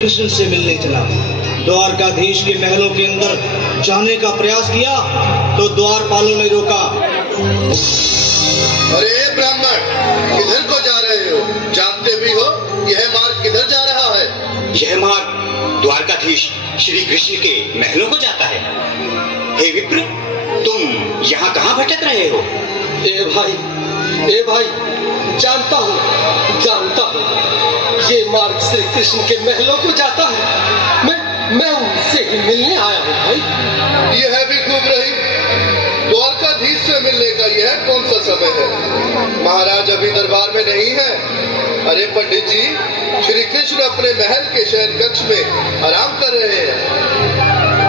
कृष्ण से मिलने चला। द्वारकाधीश के महलों के अंदर जाने का प्रयास किया तो द्वारपालों ने रोका। अरे ब्राह्मण, किधर को जा रहे हो? जानते भी हो यह मार्ग किधर जा रहा है? यह मार्ग द्वारकाधीश श्री कृष्ण के महलों को जाता है। हे विप्र, तुम यहाँ कहाँ भटक रहे हो? ए भाई, जानता हूँ, ये मार्ग श्री कृष्ण के महलों को जाता है। मैं उनसे ही मिलने आया हूँ भाई। यह भी खूब रही। द्वारकाधीश से मिलने का यह कौन सा समय है? महाराज अभी दरबार में नहीं है। अरे पंडित जी, श्री कृष्ण अपने महल के शयन कक्ष में आराम कर रहे हैं।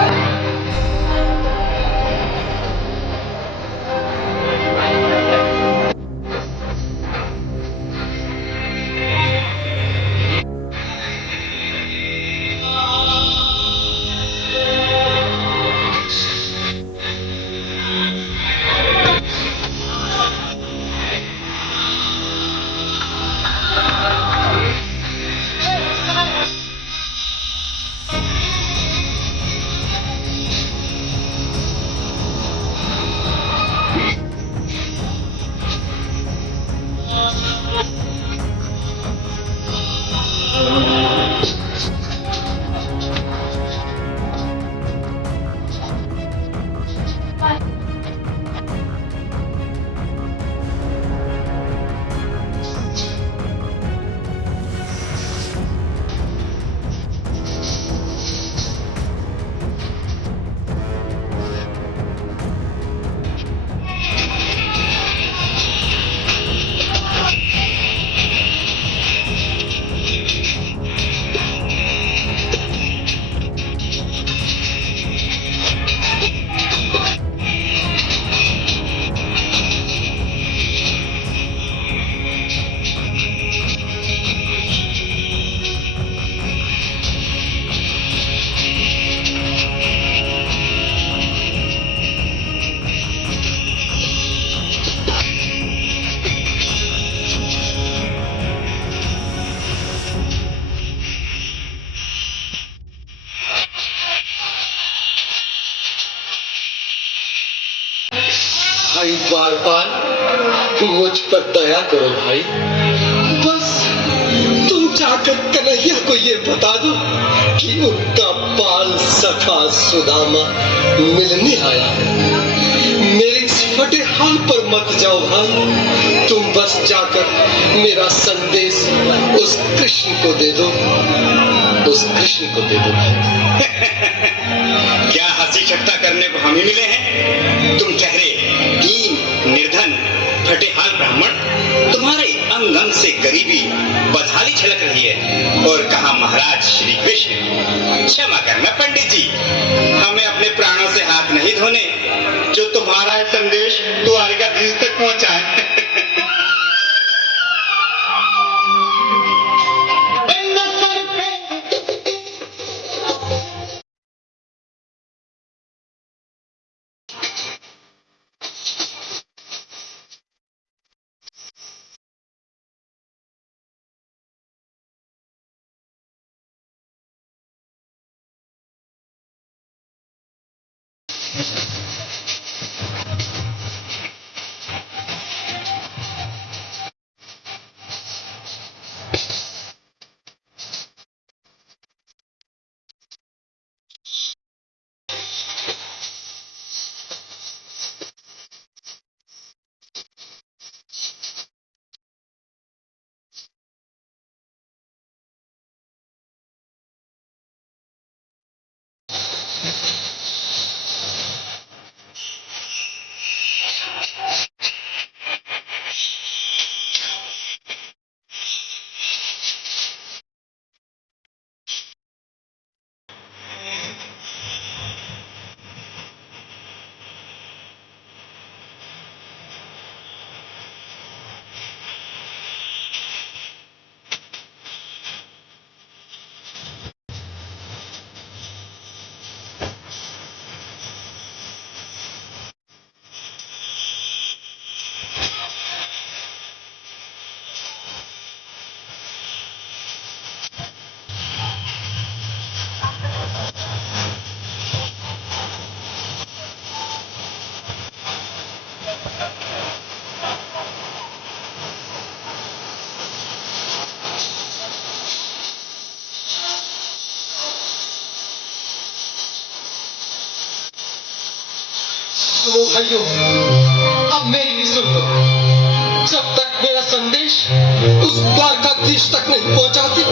भाई द्वारपाल, मुझ पर दया करो भाई। बस तुम जाकर कन्हैया को ये बता दो कि उनका बाल सखा सुदामा मिलने आया है। मेरे इस फटे हाल पर मत जाओ भाई। तुम बस जाकर मेरा संदेश उस कृष्ण को दे दो भाई। क्या हंसी ठट्टा करने को हम ही मिले हैं? तुम ठहरे दीन, निर्धन, फटेहाल ब्राह्मण, तुम्हारे अंग अंग से गरीबी बदहाली छलक रही है। और कहा महाराज श्री कृष्ण। क्षमा करना पंडित जी, हमें अपने प्राणों से हाथ नहीं धोने जो तुम्हारा संदेश द्वारकाधीश तक पहुंचाए। सुनो भाइयों, अब मेरी भी सुन लो। जब तक मेरा संदेश उस द्वारकाधीश तक नहीं पहुंचाती,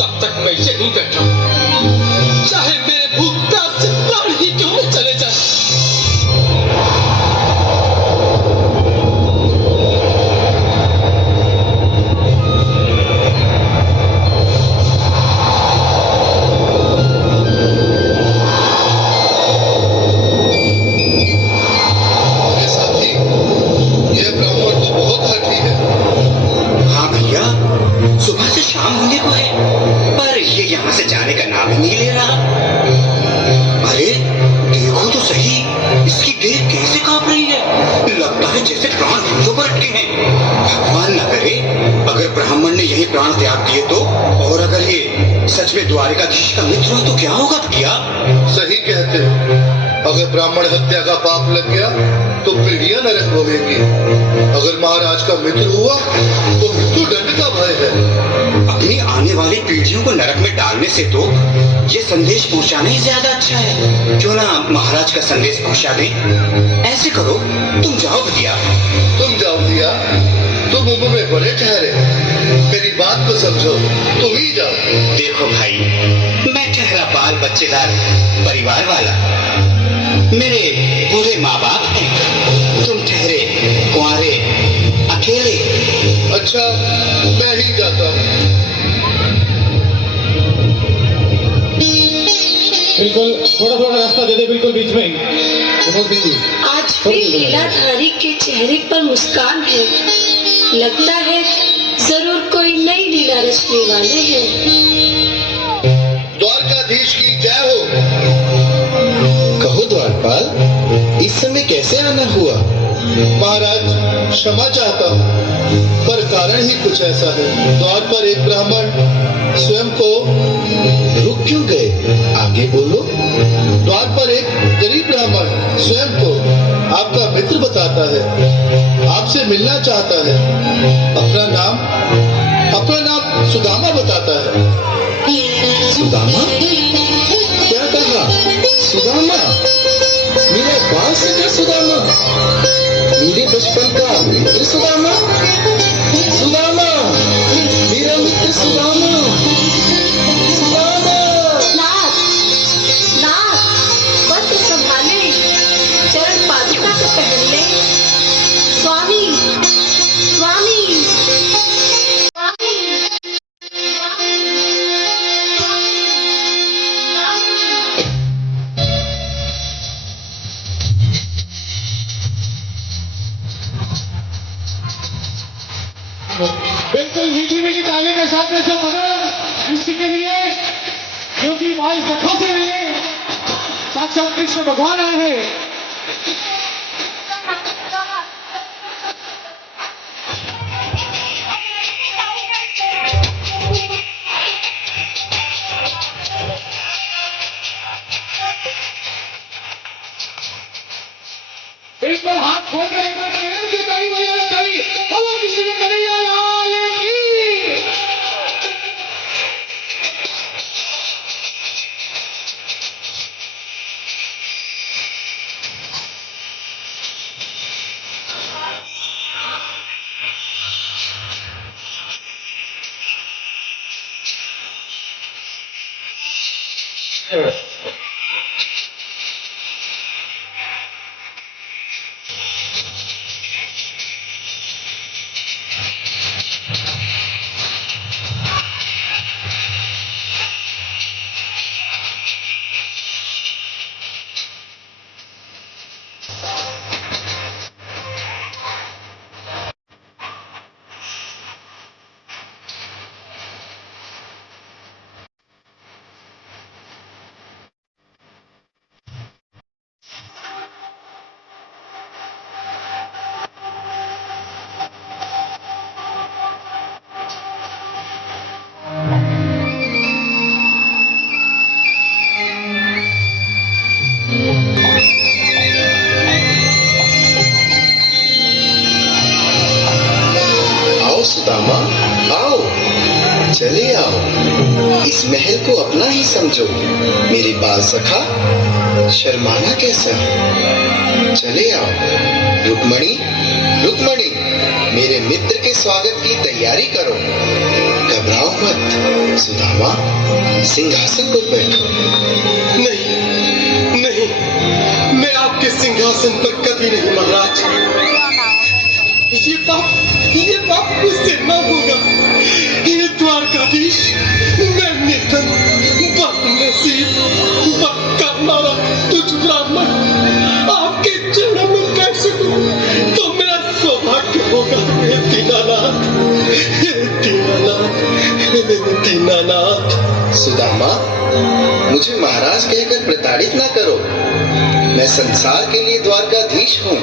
तब तक मैं यहीं बैठा हूं। चाहे मेरे भूख प्यास से प्राण ही क्यों न चले जाए। मेरे साथी, ये ब्राह्मण तो बहुत हठी है। हाँ भैया, सुबह से शाम होने को है, पर ये यहाँ से जाने का नाम ही नहीं ले रहा। अरे देखो तो सही, इसकी देह कैसे कांप रही है। लगता है जैसे प्राण हाथों पर अटके हैं। भगवान न करे अगर ब्राह्मण ने यही प्राण त्याग दिए तो, और अगर ये सच में द्वारिकाधीश का मित्र हो तो क्या होगा भैया। सही कहते हो। अगर ब्राह्मण हत्या का पाप लग गया तो पीढ़ियां नरक भोगेंगी। अगर महाराज का मित्र हुआ तो मृत्यु दंड का भय है। अपनी आने वाली पीढ़ियों को नरक में डालने से तो ये संदेश पहुंचाना ही ज्यादा अच्छा है। क्यों ना महाराज का संदेश पहुंचा दें। ऐसे करो, तुम जाओ भैया। तुम जाओ भैया, तुम उम्र में बड़े ठहरे, मेरी बात को समझो, तुम ही जाओ। देखो भाई, मैं ठहरा बाल बच्चेदार परिवार वाला, मेरे पूरे माँ बाप हैं। तुम ठहरे कुंवारे अकेले। अच्छा, मैं ही जाता हूँ। बिल्कुल, थोड़ा थोड़ा रास्ता दे दे, बिल्कुल बीच में ही। आज भी लीलाधारी के चेहरे पर मुस्कान है। लगता है जरूर कोई नई लीला रचने वाले हैं। द्वारकाधीश की जय हो। कहो द्वारपाल, इस समय कैसे आना हुआ। महाराज, क्षमा चाहता हूँ, पर कारण ही कुछ ऐसा है। द्वार पर एक ब्राह्मण स्वयं को रुक क्यों गए, आगे बोलो। द्वार पर एक गरीब ब्राह्मण स्वयं को आपका मित्र बताता है, आपसे मिलना चाहता है। अपना नाम सुदामा बताता है। सुदामा, क्या कहा। सुदामा, मेरा बाल सका सुदामा, मेरे बचपन का मित्र सुदामा। सुदामा, मेरा मित्र सुदामा। सुदामा। नाथ, नाथ, वस्त्र संभाले, चरण पादुका को पहन ले। स्वामी, स्वामी, स्वामी। बिल्कुल मीठी मीठी ताली के साथ में सब भगवान इसी के लिए, क्योंकि भाई सखों से मिले साक्षात कृष्ण भगवान आए हैं। एक बार हाथ खोल रहे, एक बार केरल की ताली बजाना, ताली हवा किसी ने कन्हैया लाल की। इस महल को अपना ही समझो। मेरे बाल सखा, शर्माना कैसा? चले आओ। रुक्मणी, रुक्मणी, मेरे मित्र के स्वागत की तैयारी करो। घबराओ मत। सुदामा, सिंहासन पर बैठो। नहीं नहीं, मैं आपके सिंहासन पर कभी नहीं महाराज। ये पाप मुझसे न होगा। ये द्वारकाधीश, मैं निर्धन, बदनसीब, बदकर्मारा तुझ ब्राह्मण आपके चरणों में बैठ सकूं तो मेरा सौभाग्य होगा। हे दीनानाथ, हे दीनानाथ, हे दीनानाथ। सुदामा, मुझे महाराज कहकर प्रताड़ित ना करो। मैं संसार के लिए द्वारकाधीश हूँ,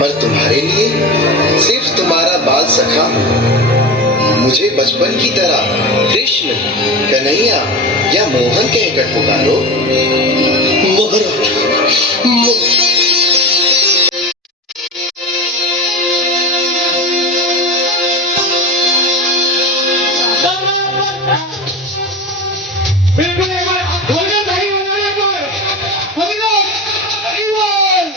पर तुम्हारे लिए सिर्फ तुम्हारा बाल सखा हूँ। मुझे बचपन की तरह कृष्ण, कन्हैया या मोहन कहकर पुकारो। महाराज, बिल्कुल एक बार बोलना नहीं बोलने को। सभी लोग हरिबोल।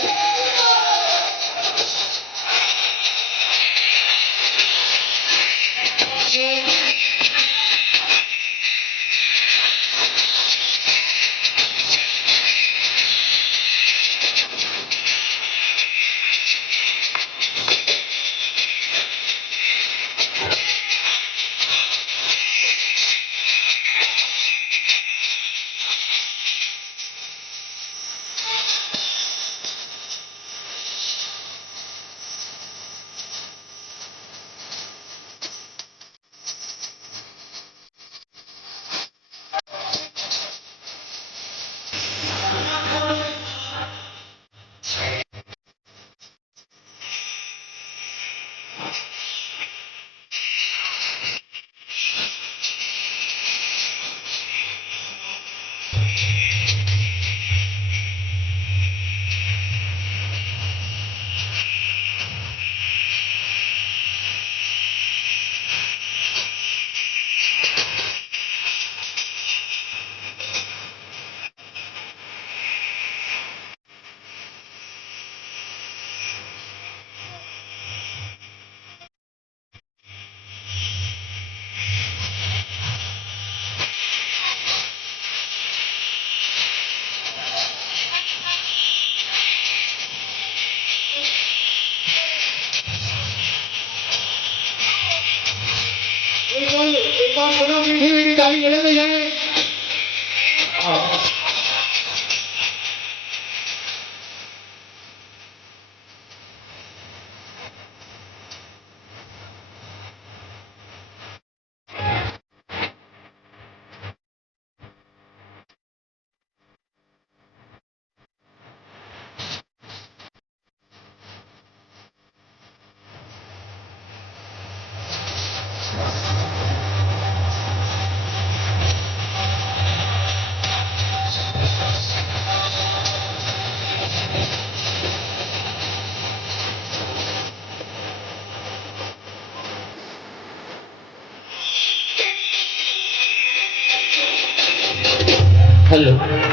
एक बार सुनो, मीठी मीठी ताली बजाते जाए। हेलो।